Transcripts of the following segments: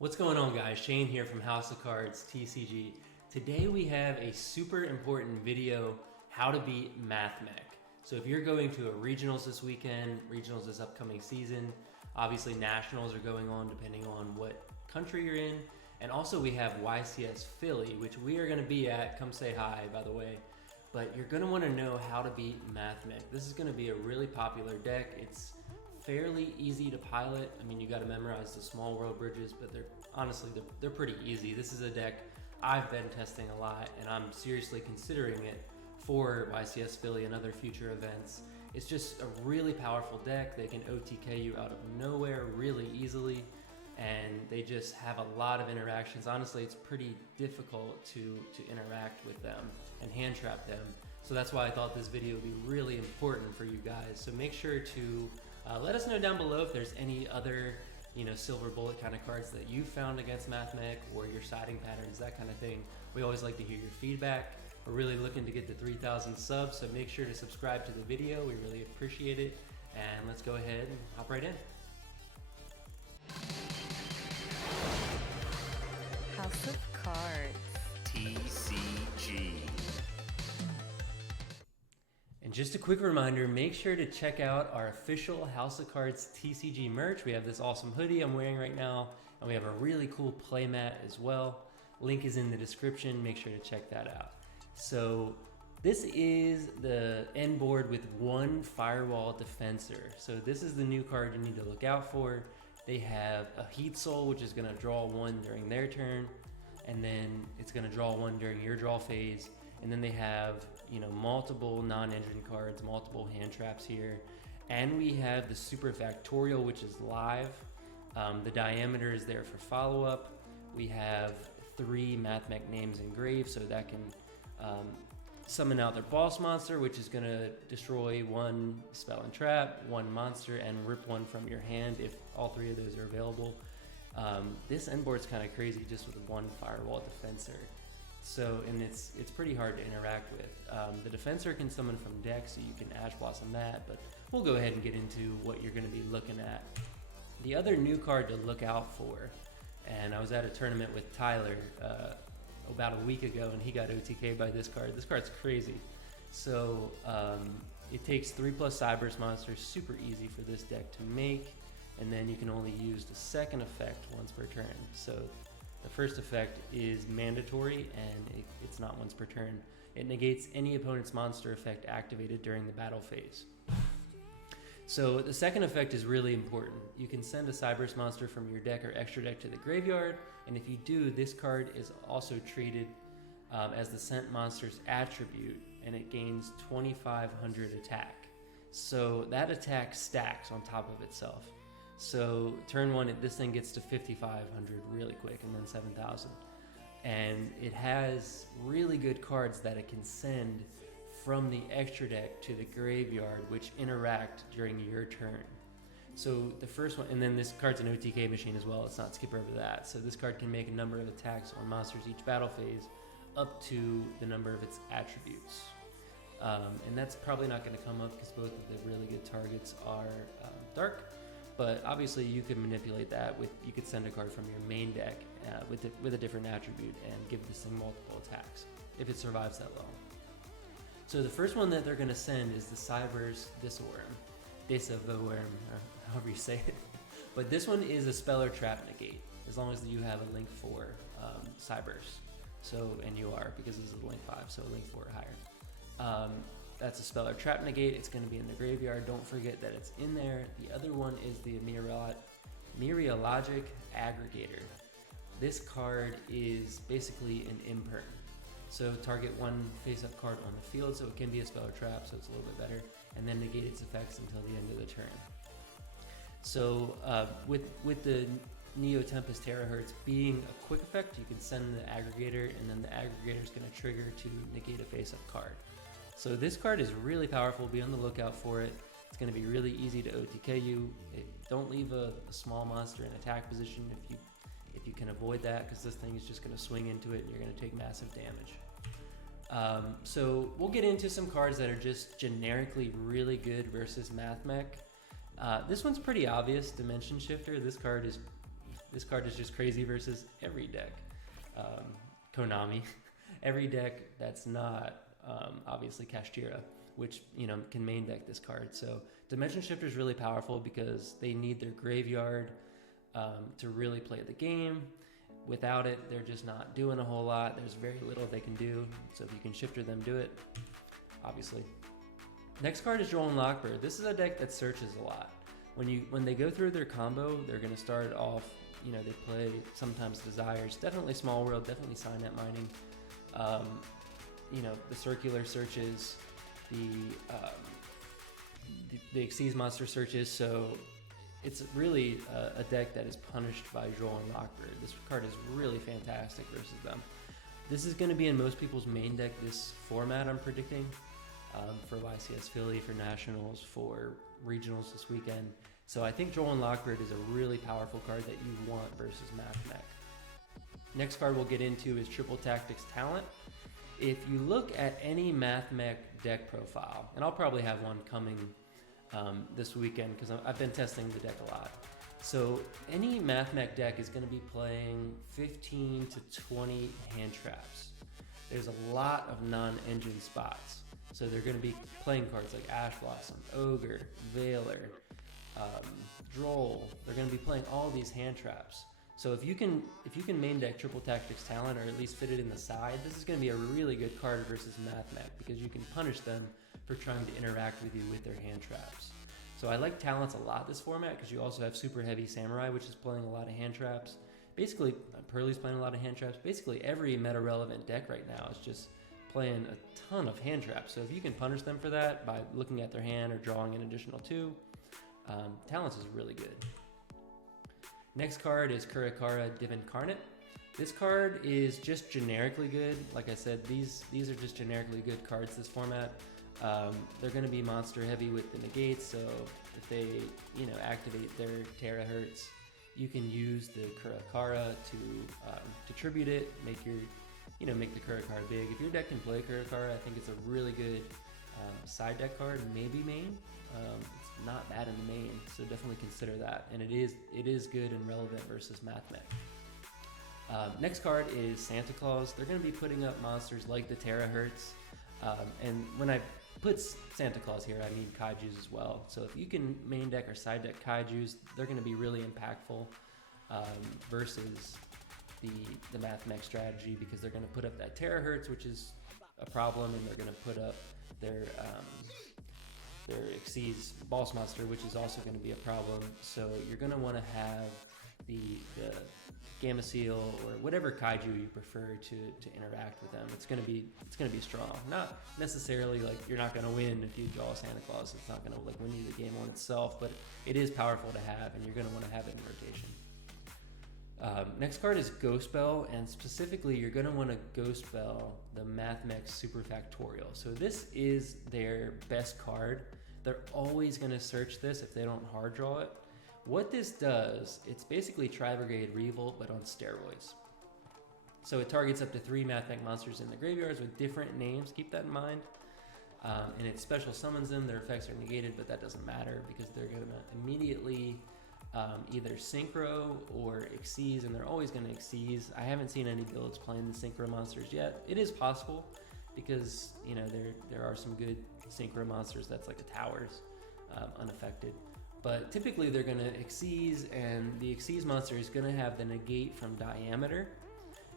What's going on, guys? Shane here from House of Cards TCG. Today we have a super important video, how to beat Mathmech. So if you're going to a regionals this weekend, regionals this upcoming season, obviously nationals are going on depending on what country you're in, and also we have YCS Philly, which we are going to be at. Come say hi, by the way. But you're going to want to know how to beat Mathmech. This is going to be a really popular deck. It's fairly easy to pilot. I mean, you got to memorize the small world bridges, but they're pretty easy. This is a deck I've been testing a lot, and I'm seriously considering it for YCS Philly and other future events. It's just a really powerful deck. They can OTK you out of nowhere really easily, and they just have a lot of interactions. Honestly, it's pretty difficult to interact with them and hand trap them. So that's why I thought this video would be really important for you guys. So make sure to let us know down below if there's any other, silver bullet kind of cards that you found against Mathmech, or your siding patterns, that kind of thing. We always like to hear your feedback. We're really looking to get to 3,000 subs, so make sure to subscribe to the video. We really appreciate it. And let's go ahead and hop right in. House of Cards TCG. And just a quick reminder, make sure to check out our official House of Cards TCG merch. We have this awesome hoodie I'm wearing right now, and we have a really cool playmat as well. Link is in the description. Make sure to check that out. So this is the end board with one Firewall Defensor. So this is the new card you need to look out for. They have a Heat Soul, which is going to draw one during their turn, and then it's going to draw one during your draw phase. And then they have, multiple non-engine cards, multiple hand traps here. And we have the Super Factorial, which is live. The diameter is there for follow-up. We have 3 Mathmech names engraved, so that can summon out their boss monster, which is going to destroy 1 spell and trap, 1 monster, and rip 1 from your hand if all 3 of those are available. This end board's kind of crazy just with 1 Firewall Defensor. So, and it's pretty hard to interact with. The Defensor can summon from deck, so you can Ash Blossom that, but we'll go ahead and get into what you're going to be looking at. The other new card to look out for, and I was at a tournament with Tyler about a week ago, and he got OTK by this card. This card's crazy. So it takes 3+ Cyberse monsters, super easy for this deck to make, and then you can only use the second effect once per turn. So the first effect is mandatory, and it's not once per turn. It negates any opponent's monster effect activated during the battle phase. So the second effect is really important. You can send a Cyberse monster from your deck or extra deck to the graveyard, and if you do, this card is also treated as the sent monster's attribute, and it gains 2,500 attack. So that attack stacks on top of itself. So turn 1, this thing gets to 5,500 really quick, and then 7,000. And it has really good cards that it can send from the extra deck to the graveyard, which interact during your turn. So the first one, and then this card's an OTK machine as well. Let's not skip over that. So this card can make a number of attacks on monsters each battle phase, up to the number of its attributes. And that's probably not going to come up because both of the really good targets are dark. But obviously you could manipulate that you could send a card from your main deck with a different attribute and give this thing multiple attacks if it survives that long. So the first one that they're going to send is the Cyberse Disavoworm, or however you say it. But this one is a spell or trap negate, as long as you have a link 4 Cyberse. So, and you are, because this is a link 5, so a link 4 or higher. That's a spell or trap negate. It's going to be in the graveyard. Don't forget that it's in there. The other one is the Mereologic Aggregator. This card is basically an imperm. So target 1 face-up card on the field, so it can be a spell or trap, so it's a little bit better, and then negate its effects until the end of the turn. So with the Neo Tempest Terahertz being a quick effect, you can send the aggregator, and then the aggregator is going to trigger to negate a face-up card. So this card is really powerful. Be on the lookout for it. It's going to be really easy to OTK you. Don't leave a small monster in attack position if you can avoid that, because this thing is just going to swing into it and you're going to take massive damage. So we'll get into some cards that are just generically really good versus Mathmech. This one's pretty obvious, Dimension Shifter. This card is This card is just crazy versus every deck. Konami, every deck that's not obviously Kashtira, which can main deck this card. So Dimension Shifter is really powerful because they need their graveyard to really play the game. Without it, they're just not doing a whole lot. There's very little they can do. So if you can Shifter them, do it, obviously. Next card is Droll and Lockbird. This is a deck that searches a lot. When they go through their combo, they're going to start off, they play sometimes Desires, definitely Small World, definitely Signet Mining, the Circular searches, the Xyz monster searches, so it's really a deck that is punished by Droll and Lockbird. This card is really fantastic versus them. This is going to be in most people's main deck this format, I'm predicting, for YCS Philly, for Nationals, for Regionals this weekend. So I think Droll and Lockbird is a really powerful card that you want versus Mathmech. Next card we'll get into is Triple Tactics Talent. If you look at any Mathmech deck profile, and I'll probably have one coming this weekend because I've been testing the deck a lot. So any Mathmech deck is going to be playing 15 to 20 hand traps. There's a lot of non-engine spots. So they're going to be playing cards like Ash Blossom, Ogre, Veiler, Droll. They're going to be playing all these hand traps. So if you can main deck Triple Tactics Talent, or at least fit it in the side, this is going to be a really good card versus Mathmech because you can punish them for trying to interact with you with their hand traps. So I like Talents a lot this format because you also have Super Heavy Samurai, which is playing a lot of hand traps. Basically, Pearly's playing a lot of hand traps. Basically, every meta-relevant deck right now is just playing a ton of hand traps. So if you can punish them for that by looking at their hand or drawing an additional 2, Talents is really good. Next card is Kurakara Div Incarnate. This card is just generically good. Like I said, these are just generically good cards this format. They're going to be monster heavy with the negates, so if they activate their terahertz, you can use the Kurakara to tribute it, make the Kurakara big. If your deck can play Kurakara, I think it's a really good side deck card, maybe main. It's not bad in the main, so definitely consider that. And it is good and relevant versus Mathmech. Next card is Santa Claus. They're going to be putting up monsters like the terahertz. And when I put Santa Claus here, I mean Kaijus as well. So if you can main deck or side deck Kaijus, they're going to be really impactful versus the Mathmech strategy, because they're going to put up that terahertz, which is a problem, and they're going to put up their Xyz boss monster, which is also going to be a problem. So you're going to want to have the Gamma Seal or whatever kaiju you prefer to interact with them. It's going to be strong. Not necessarily like you're not going to win if you draw Santa Claus. It's not going to win you the game on itself, but it is powerful to have, and you're going to want to have it in rotation. Next card is Ghost Bell, and specifically you're going to want to Ghost Bell the Mathmech Super Factorial. So this is their best card. They're always going to search this if they don't hard draw it. What this does, it's basically Tri-Brigade Revolt, but on steroids. So it targets up to 3 Mathmech monsters in the graveyards with different names, keep that in mind. And it special summons them, their effects are negated, but that doesn't matter because they're going to immediately either Synchro or Xyz, and they're always going to Xyz. I haven't seen any builds playing the Synchro monsters yet. It is possible because there are some good Synchro monsters that's like a Towers, unaffected. But typically they're going to Xyz, and the Xyz monster is going to have the negate from Diameter,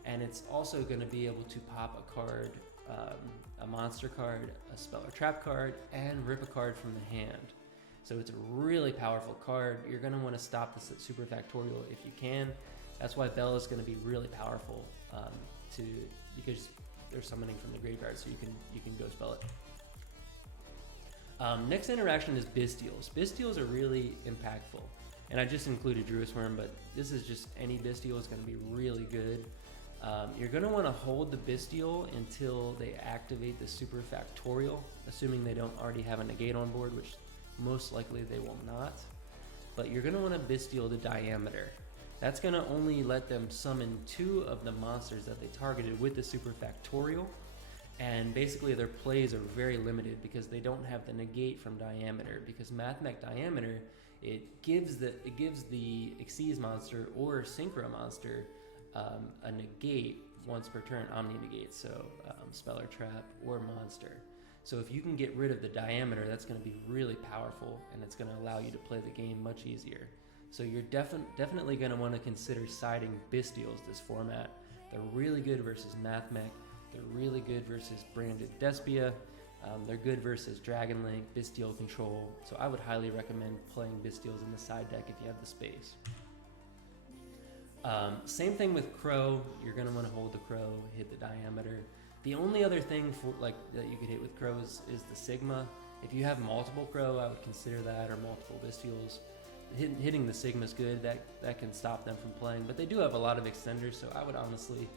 and it's also going to be able to pop a card, a monster card, a spell or trap card, and rip a card from the hand. So it's a really powerful card. You're going to want to stop this at Super Factorial if you can. That's why Bell is going to be really powerful because they're summoning from the graveyard, so you can Ghost Bell it. Next interaction is Bystials. Bystials are really impactful, and I just included Druid's Worm, but this is just any Bystial is going to be really good. You're going to want to hold the Bystial until they activate the Super Factorial, assuming they don't already have a negate on board, which most likely they will not. But you're going to want to Bystial the Diameter. That's going to only let them summon 2 of the monsters that they targeted with the Super Factorial. And basically their plays are very limited because they don't have the negate from Diameter, because Mathmech Diameter It gives the Xyz monster or Synchro monster a negate once per turn, Omni negate, so Speller Trap or Monster. So if you can get rid of the diameter, that's going to be really powerful, and it's going to allow you to play the game much easier. So you're definitely going to want to consider siding Bystials this format. They're really good versus Mathmech. They're really good versus branded Despia. They're good versus Dragon Link, Bystial Control. So I would highly recommend playing Bystials in the side deck if you have the space. Same thing with Crow. You're going to want to hold the Crow, hit the diameter. The only other thing for that you could hit with Crow is the Sigma. If you have multiple Crow, I would consider that, or multiple Bystials. Hitting the Sigma is good. That can stop them from playing. But they do have a lot of extenders, so I would honestly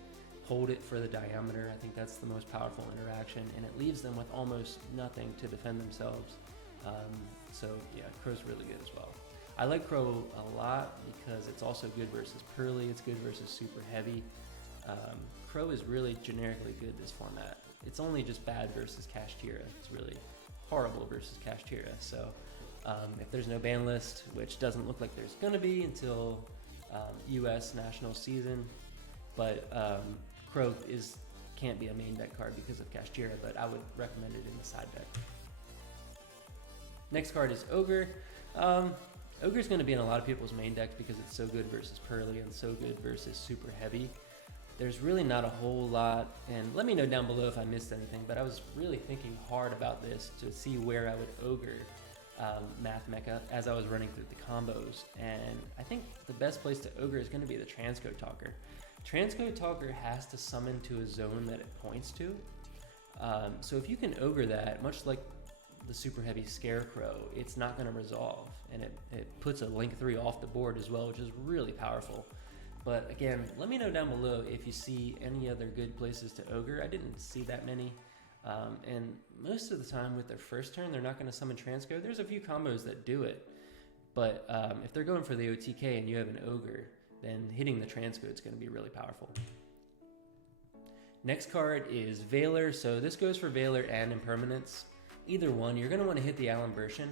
hold it for the diameter. I think that's the most powerful interaction, and it leaves them with almost nothing to defend themselves. So yeah, Crow's really good as well. I like Crow a lot because it's also good versus Pearly. It's good versus super heavy. Crow is really generically good this format. It's only just bad versus Kashtira. It's really horrible versus Kashtira. So if there's no ban list, which doesn't look like there's gonna be until US national season, but Crow can't be a main deck card because of Kashtira, but I would recommend it in the side deck. Next card is Ogre. Ogre's going to be in a lot of people's main decks because it's so good versus Pearly and so good versus super heavy. There's really not a whole lot, and let me know down below if I missed anything, but I was really thinking hard about this to see where I would Ogre Mathmech as I was running through the combos, and I think the best place to Ogre is going to be the Transcode Talker. Transcode Talker has to summon to a zone that it points to, so if you can Ogre that, much like the super heavy Scarecrow, it's not going to resolve, and it puts a Link 3 off the board as well, which is really powerful. But again, let me know down below if you see any other good places to Ogre. I didn't see that many, and most of the time with their first turn, they're not going to summon Transcode. There's a few combos that do it, but if they're going for the OTK and you have an Ogre, then hitting the Transcode is going to be really powerful. Next card is Veiler. So this goes for Veiler and Impermanence. Either one, you're going to want to hit the Alanbercian,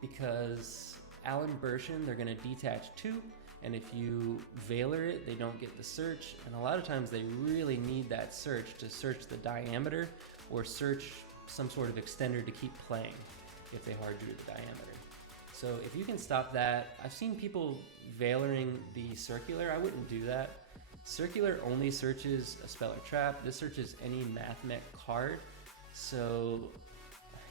because Alanbercian, they're going to detach 2, and if you Veiler it, they don't get the search, and a lot of times they really need that search to search the diameter or search some sort of extender to keep playing if they hard drew the diameter. So if you can stop that, I've seen people Veilering the Circular. I wouldn't do that. Circular only searches a Speller Trap. This searches any Mathmech card, so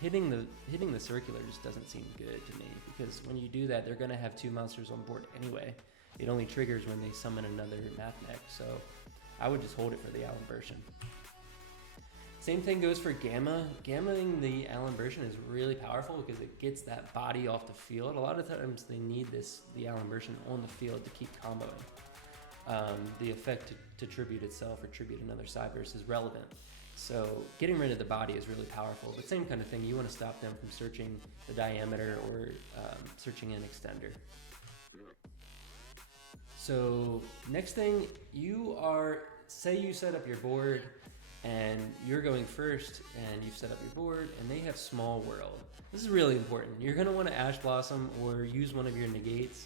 hitting the Circular just doesn't seem good to me, because when you do that, they're going to have 2 monsters on board anyway. It only triggers when they summon another Mathmech, so I would just hold it for the Alanbercian. Same thing goes for Gamma. Gammaing the Alanbercian is really powerful because it gets that body off the field. A lot of times they need the Alanbercian on the field to keep comboing. The effect to tribute itself or tribute another Cybers is relevant. So getting rid of the body is really powerful, but same kind of thing, you want to stop them from searching the diameter or searching an extender. So next thing, say you set up your board and you're going first and you've set up your board and they have Small World. This is really important. You're going to want to Ash Blossom or use one of your negates.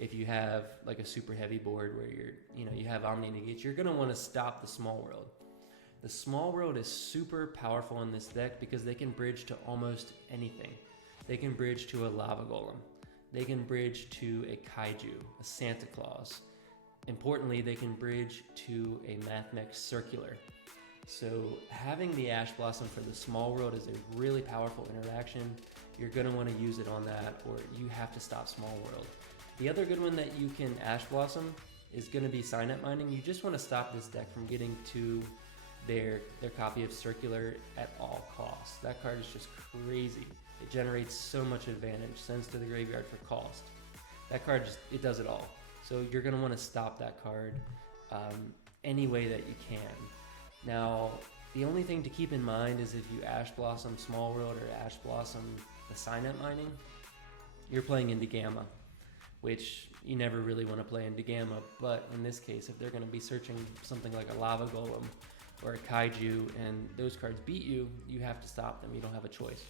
If you have like a super heavy board where you have Omni negates, you're going to want to stop the Small World. The Small World is super powerful in this deck because they can bridge to almost anything. They can bridge to a Lava Golem. They can bridge to a Kaiju, a Santa Claus. Importantly, they can bridge to a Mathmech Circular. So having the Ash Blossom for the Small World is a really powerful interaction. You're going to want to use it on that, or you have to stop Small World. The other good one that you can Ash Blossom is going to be Signet Mining. You just want to stop this deck from getting to their copy of Circular at all costs. That card is just crazy. It generates so much advantage, sends to the graveyard for cost. That card it does it all. So you're going to want to stop that card any way that you can. Now, the only thing to keep in mind is if you Ash Blossom Small World or Ash Blossom the Signet Mining, you're playing into Gamma, which you never really want to play into Gamma. But in this case, if they're going to be searching something like a Lava Golem or a Kaiju and those cards beat you, you have to stop them. You don't have a choice.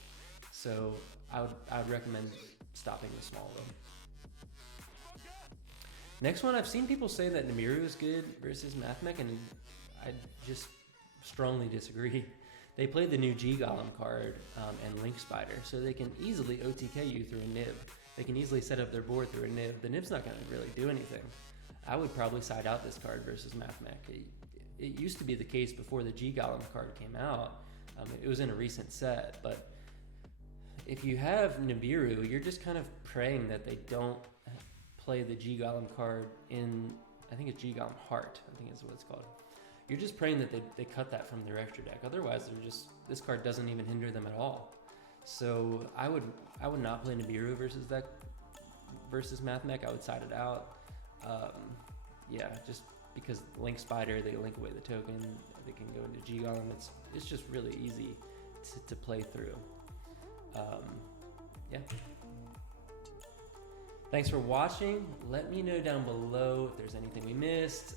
So I would recommend stopping the small roam. Next one, I've seen people say that Nibiru is good versus Mathmech, and I just strongly disagree. They played the new G Golem card and Link Spider, so they can easily OTK you through a Nib. They can easily set up their board through a Nib. The Nib's not going to really do anything. I would probably side out this card versus Mathmech. It used to be the case before the G Golem card came out. It was in a recent set, but if you have Nibiru, you're just kind of praying that they don't play the G Golem card in, I think it's G Golem Heart, I think is what it's called. You're just praying that they cut that from their extra deck. Otherwise, this card doesn't even hinder them at all. So I would not play Nibiru versus Mathmech. I would side it out. Yeah, just because Link Spider, they link away the token. They can go into G Golem. It's just really easy to play through. Yeah. Thanks for watching. Let me know down below if there's anything we missed.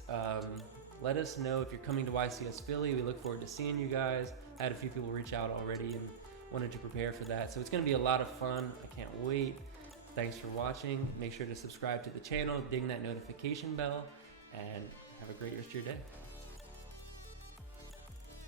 Let us know if you're coming to YCS Philly. We look forward to seeing you guys. I had a few people reach out already and wanted to prepare for that. So it's going to be a lot of fun. I can't wait. Thanks for watching. Make sure to subscribe to the channel, ding that notification bell, and have a great rest of your day.